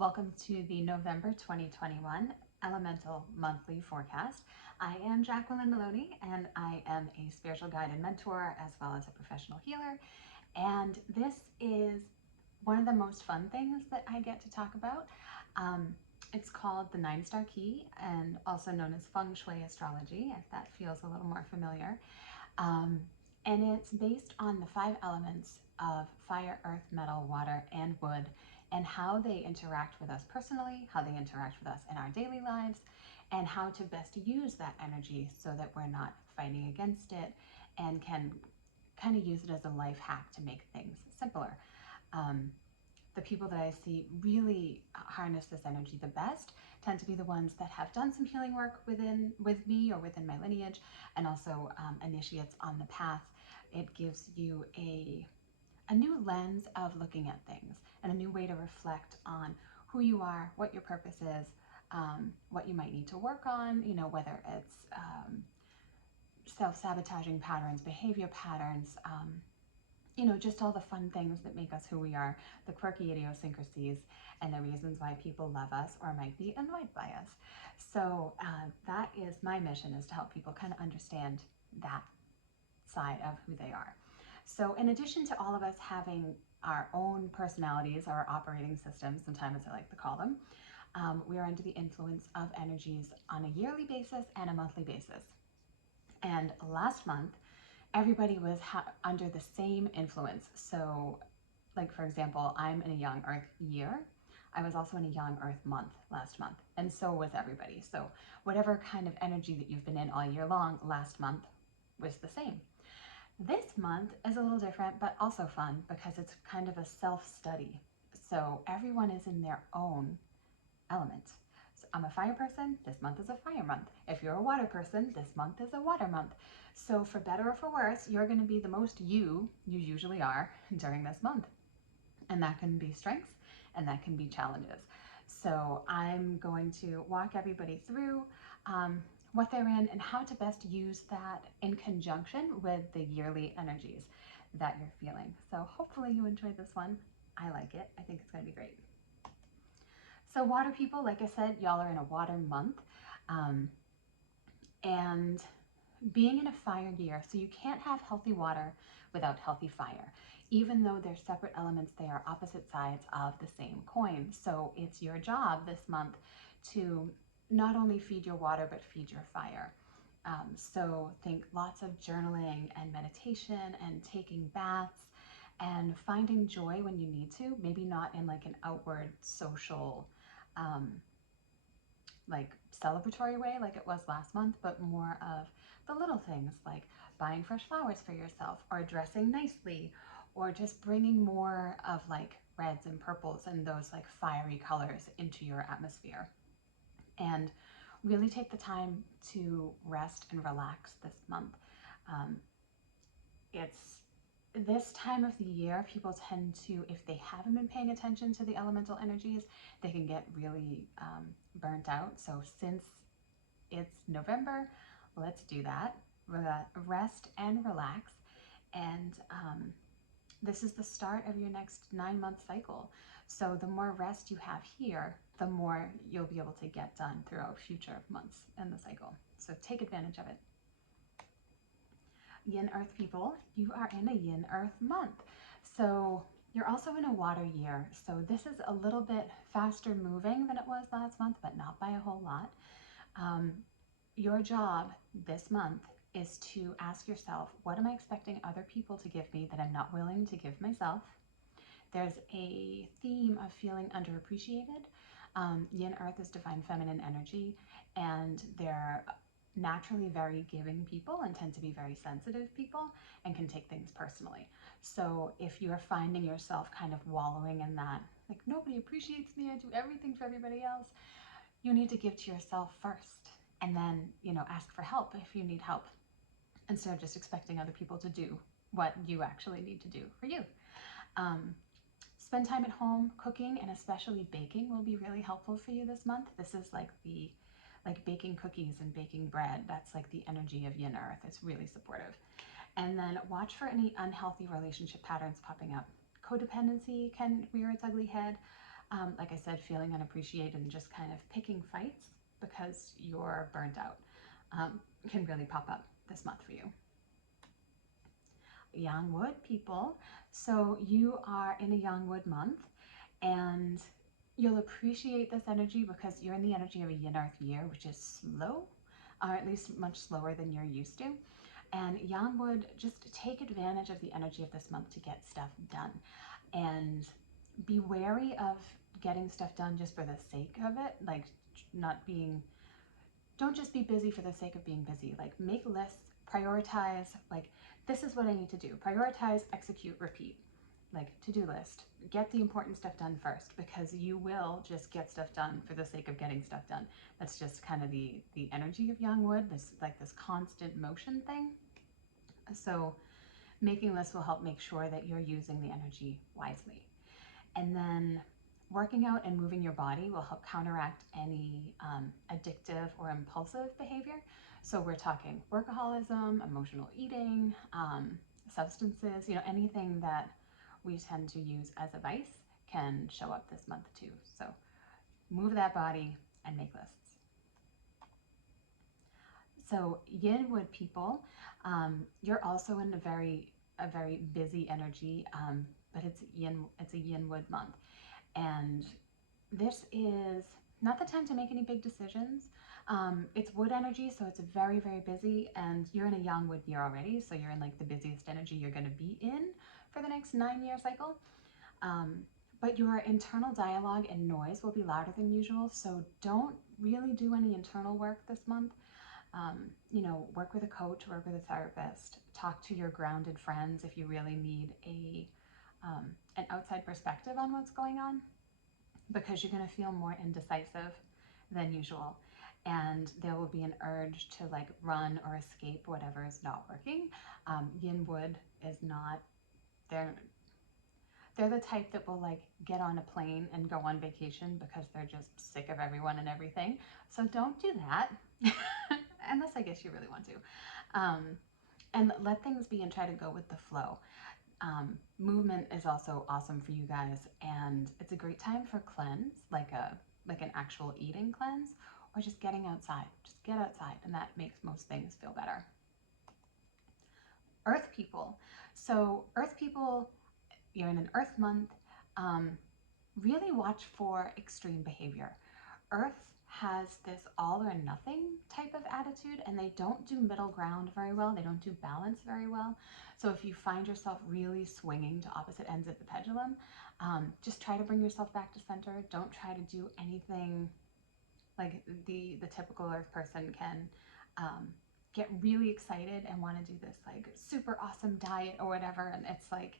Welcome to the November 2021 Elemental Monthly Forecast. I am Jacqueline Maloney, and I am a spiritual guide and mentor as well as a professional healer. And this is one of the most fun things that I get to talk about. It's called the 9-Star Key, and also known as Feng Shui astrology, if that feels a little more familiar. And it's based on the 5 elements of fire, earth, metal, water, and wood, and how they interact with us personally, how they interact with us in our daily lives, and how to best use that energy so that we're not fighting against it and can kind of use it as a life hack to make things simpler. The people that I see really harness this energy the best tend to be the ones that have done some healing work with me or within my lineage, and also initiates on the path. It gives you a new lens of looking at things and a new way to reflect on who you are, what your purpose is, what you might need to work on, whether it's self-sabotaging patterns, behavior patterns, just all the fun things that make us who we are, the quirky idiosyncrasies, and the reasons why people love us or might be annoyed by us. So that is my mission, is to help people kind of understand that side of who they are. So in addition to all of us having our own personalities, our operating systems, sometimes I like to call them, we are under the influence of energies on a yearly basis and a monthly basis. And last month, everybody was under the same influence. So, like for example, I'm in a young earth year. I was also in a young earth month last month, and so was everybody. So whatever kind of energy that you've been in all year long, last month was the same. This month is a little different, but also fun because it's kind of a self-study. So everyone is in their own element. So I'm a fire person, this month is a fire month. If you're a water person, this month is a water month. So for better or for worse, you're going to be the most you usually are during this month. And that can be strengths and that can be challenges. So I'm going to walk everybody through what they're in and how to best use that in conjunction with the yearly energies that you're feeling. So hopefully you enjoyed this one. I like it. I think it's going to be great. So water people, like I said, y'all are in a water month. And being in a fire year, so you can't have healthy water without healthy fire. Even though they're separate elements, they are opposite sides of the same coin. So it's your job this month to not only feed your water, but feed your fire. So think lots of journaling and meditation and taking baths and finding joy when you need to, maybe not in like an outward social, like celebratory way like it was last month, but more of the little things like buying fresh flowers for yourself or dressing nicely or just bringing more of like reds and purples and those like fiery colors into your atmosphere. And really take the time to rest and relax this month. It's this time of the year, people tend to, if they haven't been paying attention to the elemental energies, they can get really burnt out. So since it's November, let's do that. Rest and relax. And this is the start of your next 9-month cycle. So the more rest you have here, the more you'll be able to get done throughout future months in the cycle. So take advantage of it. Yin Earth people, you are in a Yin Earth month. So you're also in a water year. So this is a little bit faster moving than it was last month, but not by a whole lot. Your job this month is to ask yourself, what am I expecting other people to give me that I'm not willing to give myself? There's a theme of feeling underappreciated. Yin Earth is divine feminine energy, and they're naturally very giving people and tend to be very sensitive people and can take things personally. So if you're finding yourself kind of wallowing in that, like nobody appreciates me, I do everything for everybody else, you need to give to yourself first and then, ask for help if you need help instead of just expecting other people to do what you actually need to do for you. Spend time at home. Cooking and especially baking will be really helpful for you this month. This is like baking cookies and baking bread. That's like the energy of Yin Earth. It's really supportive. And then watch for any unhealthy relationship patterns popping up. Codependency can rear its ugly head. Like I said, feeling unappreciated and just kind of picking fights because you're burnt out can really pop up this month for you. Yang Wood people, so you are in a Yang Wood month, and you'll appreciate this energy because you're in the energy of a Yin Earth year, which is slow, or at least much slower than you're used to. And Yang Wood, just take advantage of the energy of this month to get stuff done. And be wary of getting stuff done just for the sake of it, like not being, don't just be busy for the sake of being busy. Like make lists, prioritize, like this is what I need to do. Prioritize, execute, repeat. Like to-do list. Get the important stuff done first, because you will just get stuff done for the sake of getting stuff done. That's just kind of the energy of Yang Wood, this like this constant motion thing. So making lists will help make sure that you're using the energy wisely. And then working out and moving your body will help counteract any addictive or impulsive behavior. So we're talking workaholism, emotional eating, substances, anything that we tend to use as a vice can show up this month too. So move that body and make lists. So Yin Wood people, you're also in a very busy energy, but it's a Yin Wood month. And this is not the time to make any big decisions. It's wood energy, so it's very busy, and you're in a Yang Wood year already, so you're in like the busiest energy you're going to be in for the next 9-year cycle. But your internal dialogue and noise will be louder than usual, so don't really do any internal work this month. Work with a coach, work with a therapist, talk to your grounded friends if you really need an outside perspective on what's going on, because you're going to feel more indecisive than usual, and there will be an urge to like run or escape whatever is not working. Yin Wood is not, they're the type that will like get on a plane and go on vacation because they're just sick of everyone and everything. So don't do that, unless I guess you really want to. And let things be and try to go with the flow. Movement is also awesome for you guys, and it's a great time for cleanse, like an actual eating cleanse, or just getting outside. Just get outside, and that makes most things feel better. Earth people. So Earth people, you're in an Earth month. Really watch for extreme behavior. Earth has this all or nothing type of attitude, and they don't do middle ground very well. They don't do balance very well. So if you find yourself really swinging to opposite ends of the pendulum, just try to bring yourself back to center. Don't try to do anything like the typical Earth person can get really excited and want to do this like super awesome diet or whatever, and it's like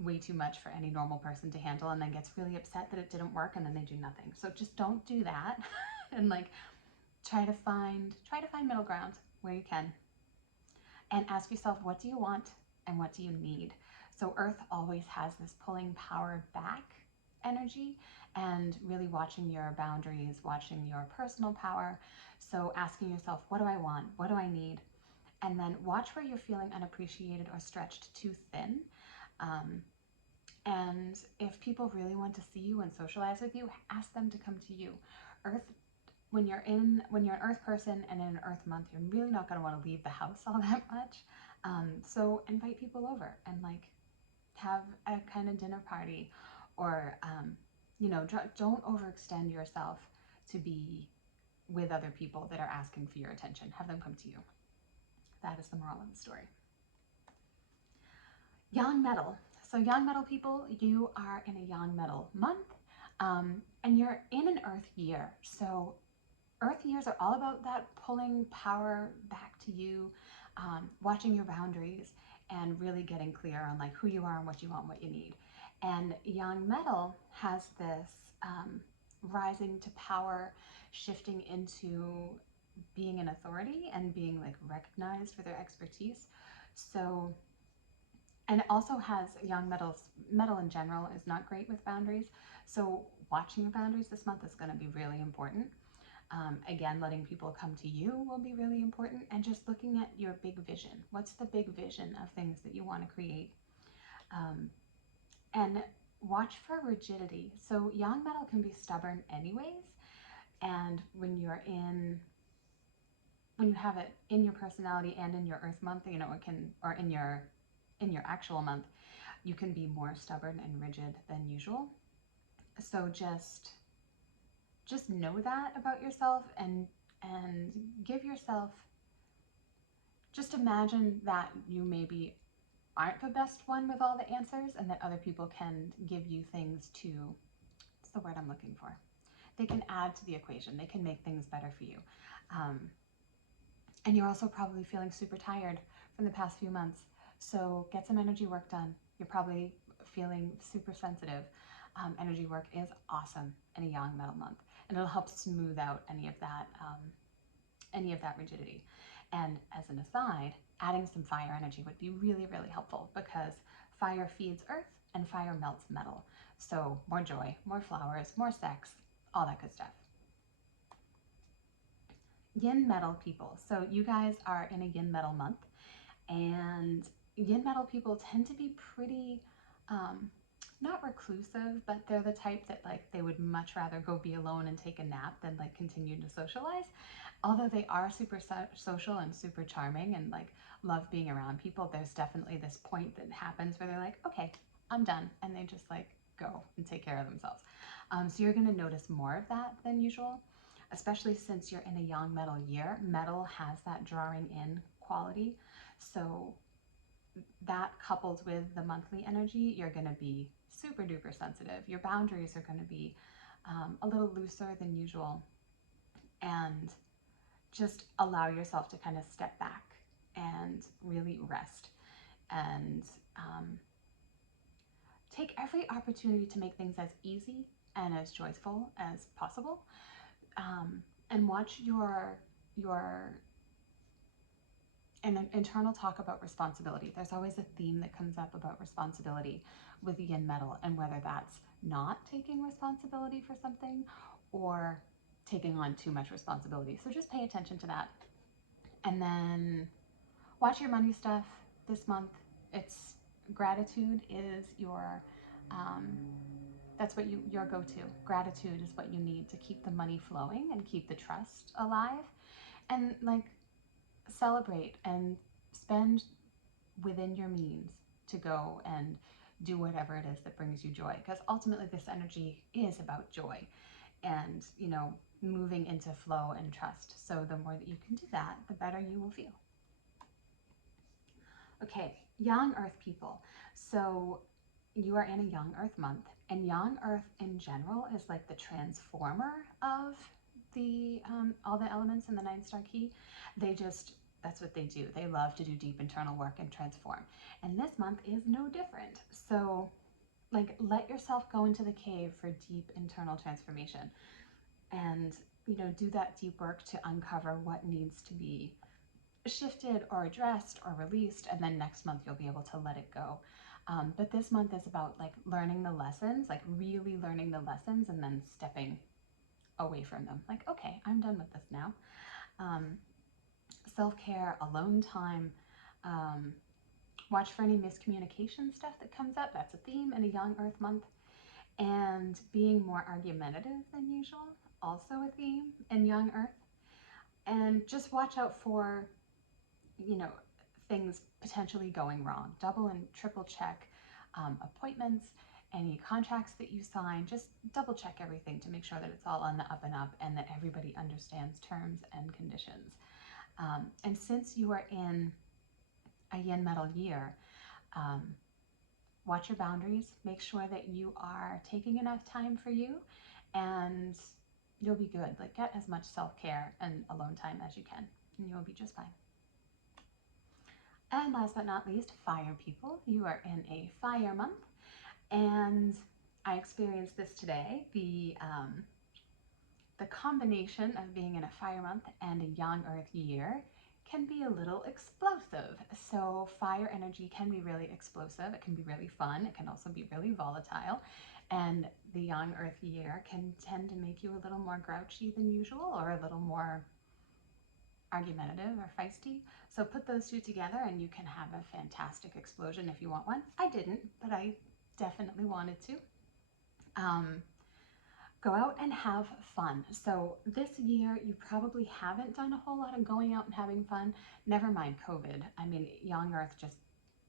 way too much for any normal person to handle, and then gets really upset that it didn't work, and then they do nothing. So just don't do that. And like try to find middle ground where you can, and ask yourself, what do you want and what do you need? So Earth always has this pulling power back energy, and really watching your boundaries, watching your personal power. So asking yourself, what do I want? What do I need? And then watch where you're feeling unappreciated or stretched too thin. And if people really want to see you and socialize with you, ask them to come to you. Earth, when you're an Earth person and in an Earth month, you're really not going to want to leave the house all that much. So invite people over and like have a kind of dinner party, or don't overextend yourself to be with other people that are asking for your attention. Have them come to you. That is the moral of the story. Yang Metal. So Yang Metal people, you are in a Yang Metal month, and you're in an Earth year. So Earth years are all about that pulling power back to you, watching your boundaries, and really getting clear on like who you are and what you want, what you need. And Yang Metal has this rising to power, shifting into being an authority and being like recognized for their expertise. So, and it also has Yang metal in general is not great with boundaries. So watching your boundaries this month is going to be really important. Again, letting people come to you will be really important, and just looking at your big vision. What's the big vision of things that you want to create? And watch for rigidity. So Yang Metal can be stubborn anyways, and when you have it in your personality and in your Earth month, you know, it can, or in your actual month, you can be more stubborn and rigid than usual. So just know that about yourself, and give yourself, just imagine that you maybe aren't the best one with all the answers, and that other people can give you things to, what's the word I'm looking for? They can add to the equation. They can make things better for you. Um, and you're also probably feeling super tired from the past few months. So get some energy work done. You're probably feeling super sensitive. Energy work is awesome in a Yang Metal month, and it'll help smooth out any of that rigidity. And as an aside, adding some fire energy would be really, really helpful, because fire feeds earth and fire melts metal. So more joy, more flowers, more sex, all that good stuff. Yin Metal people. So you guys are in a Yin Metal month, and Yin Metal people tend to be pretty, not reclusive, but they're the type that, like, they would much rather go be alone and take a nap than like continue to socialize. Although they are super social and super charming and like love being around people, there's definitely this point that happens where they're like, okay, I'm done, and they just like go and take care of themselves. So you're going to notice more of that than usual, especially since you're in a Yang Metal year. Metal has that drawing in quality, so that coupled with the monthly energy, you're going to be super duper sensitive. Your boundaries are going to be a little looser than usual, and just allow yourself to kind of step back and really rest, and take every opportunity to make things as easy and as joyful as possible, and watch your an internal talk about responsibility. There's always a theme that comes up about responsibility with the Yin Metal, and whether that's not taking responsibility for something or taking on too much responsibility. So just pay attention to that. And then watch your money stuff this month. It's gratitude is um, that's what your go-to. Gratitude is what you need to keep the money flowing and keep the trust alive. And like, celebrate and spend within your means to go and do whatever it is that brings you joy, because ultimately this energy is about joy and, you know, moving into flow and trust. So the more that you can do that, the better you will feel. Okay, Yang Earth people. So you are in a Yang Earth month, and Yang Earth in general is like the transformer of the all the elements in the 9-star key. That's what they do. They love to do deep internal work and transform. And this month is no different. So like, let yourself go into the cave for deep internal transformation, and, you know, do that deep work to uncover what needs to be shifted or addressed or released, and then next month you'll be able to let it go. But this month is about like learning the lessons, like really learning the lessons, and then stepping away from them. Like, okay, I'm done with this now. Self-care, alone time, watch for any miscommunication stuff that comes up. That's a theme in a Young Earth month. And being more argumentative than usual, also a theme in Young Earth. And just watch out for, you know, things potentially going wrong. Double and triple check appointments, any contracts that you sign. Just double check everything to make sure that it's all on the up and up, and that everybody understands terms and conditions. And since you are in a Yin Metal year, watch your boundaries. Make sure that you are taking enough time for you, and you'll be good. Like, get as much self-care and alone time as you can, and you'll be just fine. And last but not least, fire people. You are in a fire month, and I experienced this today. The combination of being in a fire month and a Young Earth year can be a little explosive. So fire energy can be really explosive. It can be really fun. It can also be really volatile. And the Young Earth year can tend to make you a little more grouchy than usual, or a little more argumentative or feisty. So put those two together and you can have a fantastic explosion if you want one. I didn't, but I definitely wanted to. Go out and have fun. So this year, you probably haven't done a whole lot of going out and having fun. Never mind COVID. I mean, Young Earth just,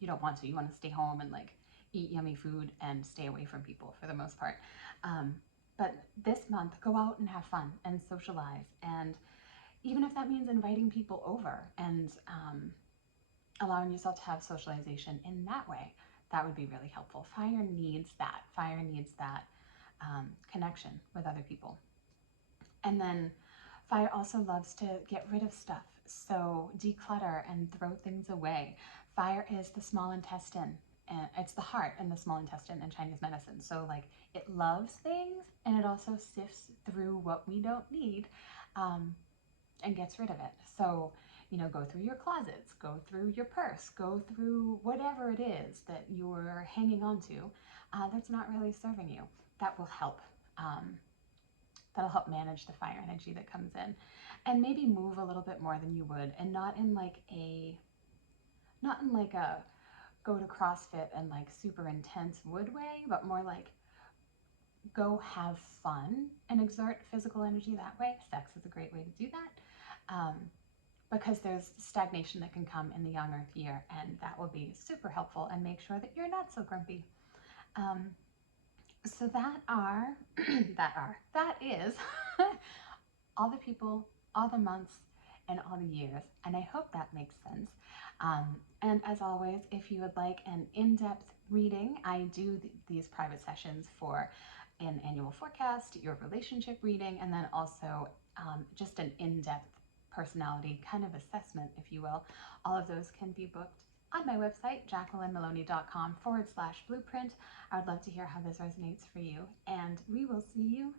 you don't want to. You want to stay home and like eat yummy food and stay away from people for the most part. Um, but this month, go out and have fun and socialize. And even if that means inviting people over and allowing yourself to have socialization in that way, that would be really helpful. Fire needs that. Fire needs that connection with other people. And then fire also loves to get rid of stuff. So declutter and throw things away. Fire is the small intestine. And it's the heart and the small intestine in Chinese medicine. So like it loves things and it also sifts through what we don't need and gets rid of it. So, go through your closets, go through your purse, go through whatever it is that you're hanging on to that's not really serving you. That will help. That'll help manage the fire energy that comes in, and maybe move a little bit more than you would, and not in like a go to CrossFit and like super intense wood way, but more like go have fun and exert physical energy that way. Sex is a great way to do that. Because there's stagnation that can come in the Young Earth year, and that will be super helpful and make sure that you're not so grumpy. Um, so that is all the people, all the months, and all the years, and I hope that makes sense. And as always, if you would like an in-depth reading, I do these private sessions for an annual forecast, your relationship reading, and then also just an in-depth personality kind of assessment, if you will. All of those can be booked on my website, jacquelinemaloney.com/blueprint. I would love to hear how this resonates for you, and we will see you